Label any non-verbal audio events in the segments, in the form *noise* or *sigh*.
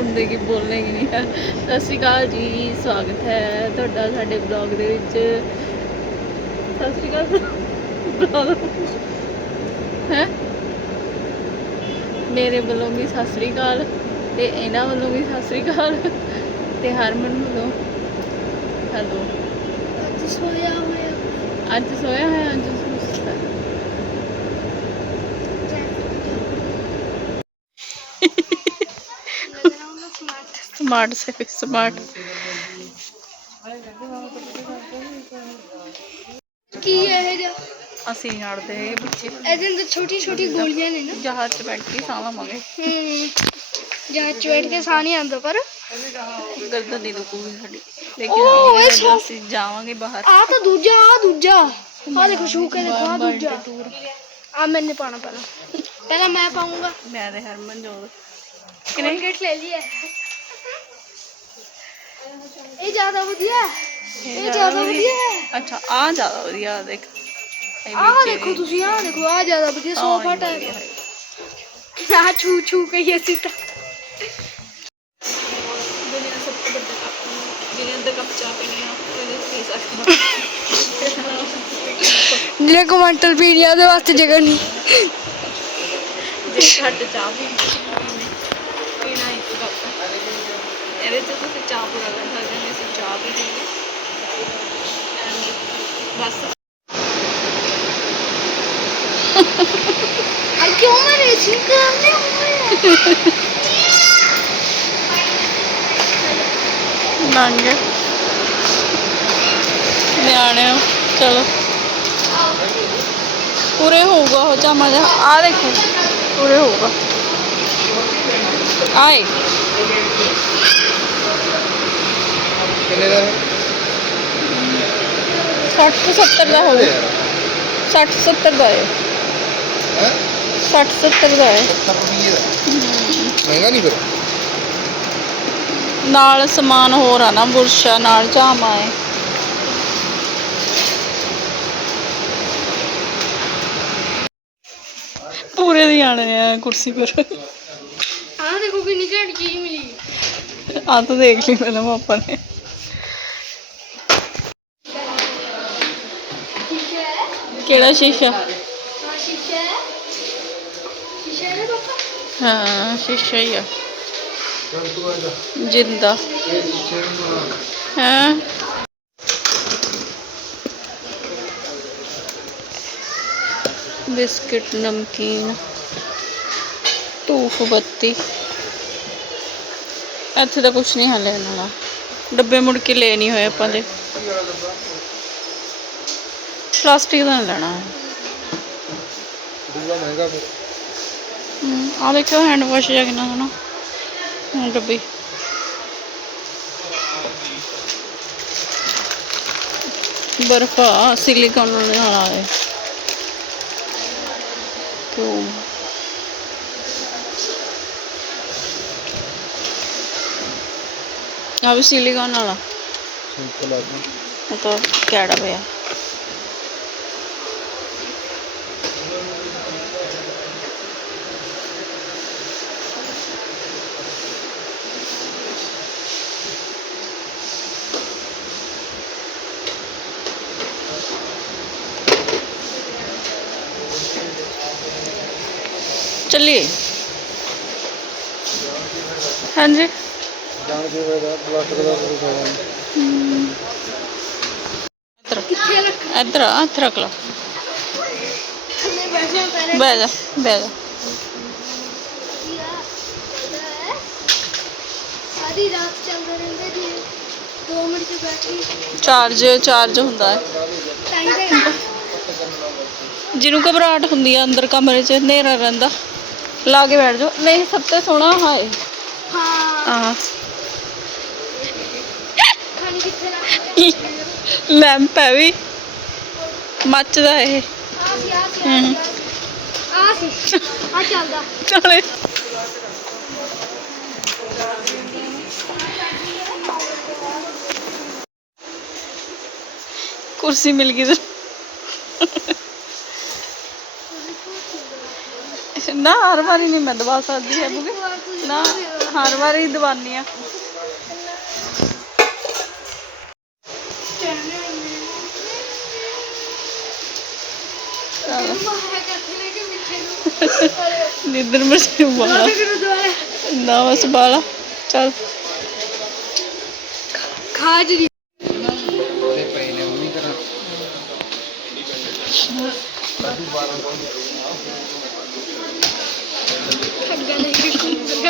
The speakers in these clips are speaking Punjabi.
ਹੁੰਦੇ ਕਿ ਬੋਲਣੇ ਹੀ ਨਹੀਂ ਹੈ ਸਤਿ ਸ਼੍ਰੀ ਅਕਾਲ ਜੀ ਸਵਾਗਤ ਹੈ ਤੁਹਾਡਾ ਸਾਡੇ ਬਲੌਗ ਦੇ ਵਿੱਚ। ਸਤਿ ਸ਼੍ਰੀ ਅਕਾਲ। ਹੈ? ਮੇਰੇ ਵੱਲੋਂ ਵੀ ਸਤਿ ਸ਼੍ਰੀ ਅਕਾਲ ਤੇ ਇਹਨਾਂ ਵੱਲੋਂ ਵੀ ਸਤਿ ਸ਼੍ਰੀ ਅਕਾਲ ਤੇ ਹਰਮਨ ਵੱਲੋਂ। ਹੈਲੋ। ਅੱਜ ਸੋਇਆ ਹੋਇਆ। ਅੱਜ ਸੋਇਆ ਹੈ ਅੱਜ ਸੁੱਤਾ ਹੈ। ਸਮਾਰਟ ਸੇ ਸਮਾਰਟ। ਕੀ ਹੈ ਇਹ ਜਿਹਾ? ਅਸੀਂ ਅੜਦੇ ਪਿੱਛੇ। ਇਹਦੇ ਅੰਦਰ ਛੋਟੀ ਛੋਟੀ ਗੋਲੀਆਂ ਨੇ ਨਾ। ਜਹਾਜ਼ 'ਚ ਬੈਠ ਕੇ ਸਾਹ ਲਵਾਂਗੇ। ਹੂੰ ਜਾਂ ਚਵੇਟ ਕੇ ਸਾਹ ਨਹੀਂ ਆਉਂਦਾ ਪਰ। ਗਰਦਨ ਦੀ ਦੁਖੂਗੀ ਸਾਡੀ। ਲੇਕਿਨ ਓਹ, ਇਹ ਜਦੋਂ ਸੋ- ਅਸੀਂ ਜਾਵਾਂਗੇ ਬਾਹਰ। ਆ ਤਾਂ ਦੂਜਾ ਆ ਦੂਜਾ। ਆ ਦੇਖੋ ਸ਼ੂ ਕੇ ਦੇਖੋ ਆ ਦੂਜਾ। ਆ ਮੈंने ਪਾਣਾ ਪਹਿਲਾਂ। ਪਹਿਲਾਂ ਮੈਂ ਪਾਉਂਗਾ ਮੈਂ ਤੇ ਹਰਮਨ ਜੋਤ ਕ੍ਰਿਕਟ ਲੈ ਲਈ ਹੈ। ਇਹ ਜ਼ਿਆਦਾ ਵਧੀਆ ਹੈ। ਇਹ ਜ਼ਿਆਦਾ ਵਧੀਆ ਹੈ। ਅੱਛਾ ਆ ਜ਼ਿਆਦਾ ਵਧੀਆ ਆ ਦੇਖ ਆਹ ਦੇਖੋ। ਤੁਸੀਂ ਆਹ ਦੇਖੋ ਆ ਜ਼ਿਆਦਾ ਵਧੀਆ ਆਹ ਸੋਫਾ ਟਾਈਪ। ਆ ਛੂ ਛੂ ਕੇ ਹੀ ਅਸੀਂ ਤਾਂ ਦੁਨੀਆ ਸਭ ਤੋਂ ਵੱਡਾ ਕੱਪ ਦੁਨੀਆ ਦਾ ਕੱਪ ਚਾਹ ਪੀਣੀ ਆ ਉਹਦੇ ਪੀ ਸਕਦਾ ਜਿਹੜੇ ਕਮਾਂਟਰ ਪੀੜੀਆਂ ਦੇ ਵਾਸਤੇ ਜਗ੍ਹਾ ਨਹੀਂ। ਜੇ ਘੱਟ ਚਾਹ ਪੀਣਾ। ਇਹਦੇ 'ਚ ਤੁਸੀਂ ਚਾਹ ਪੂਰਾ ਕਰ ਸਕਦੇ ਹੋ ਅਸੀਂ ਚਾਹ ਵੀ ਪੀਂਦੇ And ਬਸ ਆ *laughs* ਕਿਉਂ ਮੈਂ ਰੇਸਿੰਗ ਕਰਨੇ ਹੋਏ ਨੰਗ ਨਿਆਣੇ ਚਲੋ ਪੂਰੇ ਹੋਊਗਾ ਹੋ ਜਾਮਾ ਜਾ ਆ ਦੇਖੋ ਪੂਰੇ ਹੋਊਗਾ ਆਏ ਕਿੰਨੇ ਦਾ 60 70 ਦਾ ਹੋਊ 60 70 ਦਾ ਹੈ ਹੈ 60 70 ਦਾ ਹੈ 70 ਰੁਪਏ ਦਾ ਮਹਿੰਗਾ ਨਹੀਂ ਫਿਰ ਨਾਲ ਸਮਾਨ ਹੋਰ ਆ ਨਾ ਬੁਰਸ਼ਾ ਨਾਲ ਜਾਮਾ ਹੈ ਪੂਰੇ ਦੀ ਆਣੇ ਆ ਕੁਰਸੀ ਪਰ ਆ ਦੇਖੋ ਕਿੰਨੀ ਘੈਂਟ ਚੀਜ਼ ਮਿਲੀ ਆ ਤਾਂ ਦੇਖ ਲਈ ਫਿਲਮ ਆਪਾਂ ਆ ਜਾ ਜਿੰਦਾ ਇਹ ਸ਼ੀਸ਼ੇ ਨੂੰ ਬਣਾ ਹੈ ਬਿਸਕਿਟ ਨਮਕੀਨ ਧੂਫ ਬੱਤੀ ਇੱਥੇ ਤਾਂ ਕੁਛ ਨਹੀਂ ਹਲੇ ਨਾਲਾ ਡੱਬੇ ਮੁੜ ਕੇ ਲੈ ਨਹੀਂ ਹੋਏ ਆਪਾਂ ਦੇ ਕੀ ਵਾਲਾ ਡੱਬਾ ਪਲਾਸਟਿਕ ਦਾ ਨੀ ਲੈਣਾ। ਦੂਆ ਮਹਿੰਗਾ ਫਿਰ। ਆਹ ਦੇਖੋ ਹੈਂਡ ਵਾਸ਼ ਜਿਹਾ ਕਿੰਨਾ ਸੋਹਣਾ। ਹਾਂ ਡੱਬੀ। ਬਰਫਾ ਸਿਲੀਕਨ ਵਾਲਾ ਹੈ ਕਿਉਂ ਆ ਵੀ ਸਿਲੀਕਨ ਵਾਲਾ। ਸਿੰਪਲ ਆ ਜੀ। ਤਾਂ ਕਿਹੜਾ ਪਿਆ। ਚੱਲੀਏ? ਹਾਂਜੀ। ਜਾਣ ਕੇ ਹੋਏਗਾ ਪਲਾਸਟਿਕ ਦਾ ਕੋਈ ਫਾਇਦਾ ਨਹੀਂ ਇੱਧਰ ਇੱਧਰ ਆ ਇੱਥੇ ਰੱਖ ਲਾ। ਬਹਿ ਜਾ ਬਹਿ ਜਾ। ਸਾਰੀ ਰਾਤ ਚੱਲਦੇ ਰਹਿੰਦੇ ਜੀ। 2 ਮਿੰਟ ਚ ਬੈਠੀ ਚਾਰਜ ਚਾਰਜ ਹੁੰਦਾ ਹੈ। ਟਾਈਮ ਤੇ ਜਿਹਨੂੰ ਘਬਰਾਹਟ ਹੁੰਦੀ ਆ ਅੰਦਰ ਕਮਰੇ 'ਚ ਹਨੇਰਾ ਰਹਿੰਦਾ। ਲਾ ਕੇ ਬੈਠ ਜਾਓ ਨਹੀਂ ਸਭ ਤੋਂ ਸੋਹਣਾ ਹਾਏ ਹਾਂ ਆ ਖਾਣੀ ਕਿੱਥੇ ਰੱਖ ਲੈਂਪ ਹੈ ਵੀ ਮੱਚਦਾ ਇਹ ਆ ਸੀ ਆ ਸੀ ਹਮ। ਆ ਸੀ ਆ ਚੱਲਦਾ ਚਲੇ ਕੁਰਸੀ ਮਿਲ ਗਈ ਨਾ, ਹਰ ਵਾਰੀ ਨਹੀਂ ਮੈਂ ਦਬਾ ਸਕਦੀ ਹੈ ਬੁਗੇ ਨਾ, ਹਰ ਵਾਰੀ ਹੀ ਦਵਾਨੀ ਆ। ਨਿੱਦਰ ਮਰਸੀ ਵਾਲਾ। ਨਾ, ਬਸ ਬਾਲਾ ਚੱਲ। ਖਾ ਜੀ। ਉਹਦੇ ਉਹ ਵੀ ਕਰਾਂ ਘੁੰਮ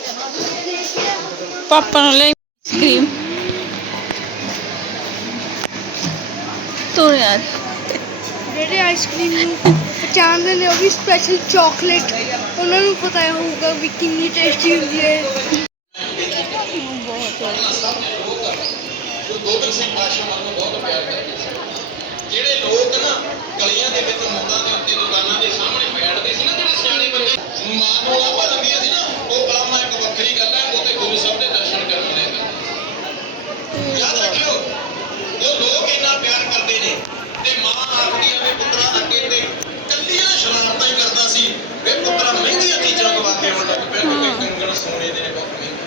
ਪਾਪਾ ਨੂੰ ਲਈ ਕਰੀਮ ਤੂੰ ਯਾਰ ਜਿਹੜੇ ਆਈਸਕ੍ਰੀਮ ਨੂੰ ਪਛਾਣਦੇ ਨੇ ਉਹ ਵੀ ਸਪੈਸ਼ਲ ਚਾਕਲੇਟ ਉਹਨਾਂ ਨੂੰ ਪਤਾ ਹੋਊਗਾ ਵੀ ਕਿੰਨੀ ਟੇਸਟੀ ਹੁੰਦੀ ਹੈ ਜਿਹੜੇ ਯਾਦ ਰੱਖਿਓ ਉਹ ਲੋਕ ਇੰਨਾ ਪਿਆਰ ਕਰਦੇ ਨੇ ਤੇ ਮਾਂ ਆਖਦੀ ਆ ਵੀ ਪੁੱਤਰਾ ਅੱਗੇ ਤੇ ਕੱਲੀਆਂ ਸ਼ਰਾਰਤਾਂ ਹੀ ਕਰਦਾ ਸੀ ਵੇ ਪੁੱਤਰਾ ਮਹਿੰਗੀਆਂ ਚੀਜ਼ਾਂ ਗਵਾ ਕੇ ਆਉਣ ਲੱਗ ਪਿਆ ਕਿ ਕੰਗਣ ਸੋਨੇ ਦੇ ਨੇ ਬਹੁਤ ਮਹਿੰਗੇ।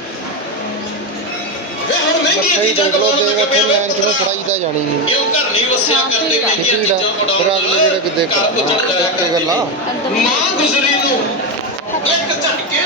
ਵੇ ਹੁਣ ਮਹਿੰਗੀਆਂ ਕਈ ਚੀਜ਼ਾਂ ਦੇਖ ਲਓ ਗਵਾਉਣ ਜੇ ਲੱਗ ਉੱਥੇ ਪਿਆ ਵੇ ਲੈਣ ਚੋਂ ਪੁੱਤਰਾ ਫੜਾਈ ਤਾਂ ਜਾਣੀ ਨਹੀਂ। ਕਿਉਂ ਘਰ ਨਹੀਂ ਵਸਿਆ ਕਰਦੇ ਮਹਿੰਗੀਆਂ ਕਿਹੜਾ ਚੀਜ਼ਾਂ ਫਿਰ ਉਡਾਉਣ ਅਗਲੇ ਜਿਹੜੇ ਕਿਤੇ ਘਰ ਪੁੱਜਣ ਇੱਕ ਗੱਲਾਂ ਮਾਂ ਗੁਜ਼ਰੀ ਨੂੰ ਇੱਕ ਝਟਕੇ